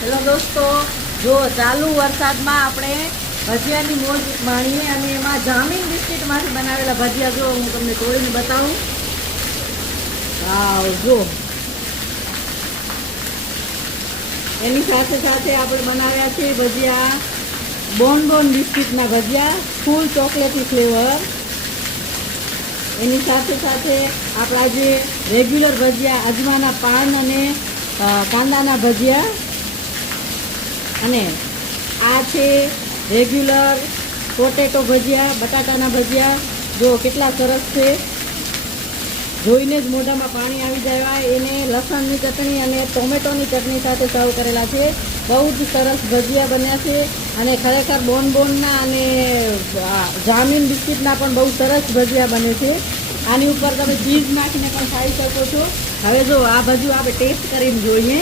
Hello દોસ્તો, જો ચાલુ વરસાદમાં આપણે ભજીયાની મોજ માણીએ અને એમાં જામીન બિસ્કિટમાંથી બનાવેલા ભજીયા જો હું તમને તોડીને બતાવું. વાવ, જો એની સાથે સાથે આપણે બનાવ્યા છે ભજીયા બોનબોન બિસ્કિટના ભજીયા ફૂલ ચોકલેટી ફ્લેવર. એની સાથે સાથે આપણા જે રેગ્યુલર ભજીયા અજમાના પાન અને કાંદાના ભજીયા, અને આ છે રેગ્યુલર પોટેટો ભજીયા, બટાટાના ભજીયા. જો કેટલા સરસ છે, જોઈને જ મોઢામાં પાણી આવી જાય. એને લસણની ચટણી અને ટોમેટોની ચટણી સાથે સર્વ કરેલા છે. બહુ જ સરસ ભજીયા બન્યા છે અને ખરેખર બોનબોનના અને જામીન બિસ્કિટના પણ બહુ સરસ ભજીયા બને છે. આની ઉપર તમે ચીઝ નાખીને પણ ખાઈ શકો છો. હવે જો આ ભજીયું આપણે ટેસ્ટ કરીને જોઈએ.